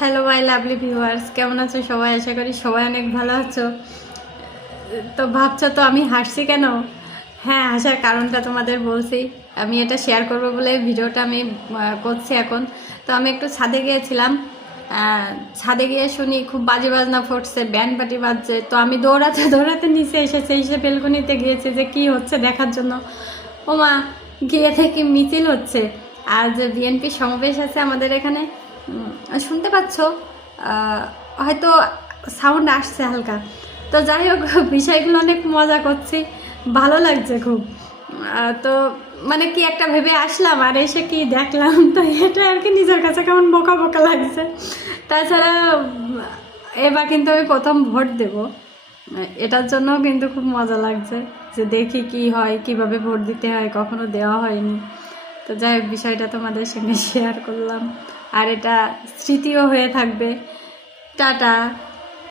Hello my lovely viewers, কেমন আছো সবাই? আশা করি সবাই অনেক ভালো আছো। তো ভাবছো তো আমি হাসছি কেন? হ্যাঁ, হাসার কারণটা তোমাদের বলছি। আমি এটা শেয়ার করবো বলে ভিডিওটা আমি করছি এখন। তো আমি একটু ছাদে গিয়েছিলাম। ছাদে গিয়ে শুনি খুব বাজে বাজনা ফুটছে, ব্যান্ড পার্টি বাজছে। তো আমি দৌড়াতে দৌড়াতে নিচে এসেছি, এসে বেলকনিতে গিয়েছি যে কি হচ্ছে দেখার জন্য। ওমা, গিয়ে থেকে মিছিল হচ্ছে। আর যে বিএনপি সমাবেশ আছে আমাদের এখানে, শুনতে পাচ্ছ? হয়তো সাউন্ড আসছে হালকা। তো যাই হোক, বিষয়গুলো অনেক মজা করছি, ভালো লাগছে খুব। তো মানে কি একটা ভেবে আসলাম আর এসে কি দেখলাম, তো এটা আর কি নিজের কাছে কেমন বোকা বোকা লাগছে। তাছাড়া এবার কিন্তু আমি প্রথম ভোট দেব, এটার জন্য কিন্তু খুব মজা লাগছে যে দেখি কি হয়, কিভাবে ভোট দিতে হয়, কখনো দেওয়া হয়নি। তো যাই হোক, বিষয়টা তোমাদের সঙ্গে শেয়ার করলাম, আর এটা স্মৃতিও হয়ে থাকবে। টাটা।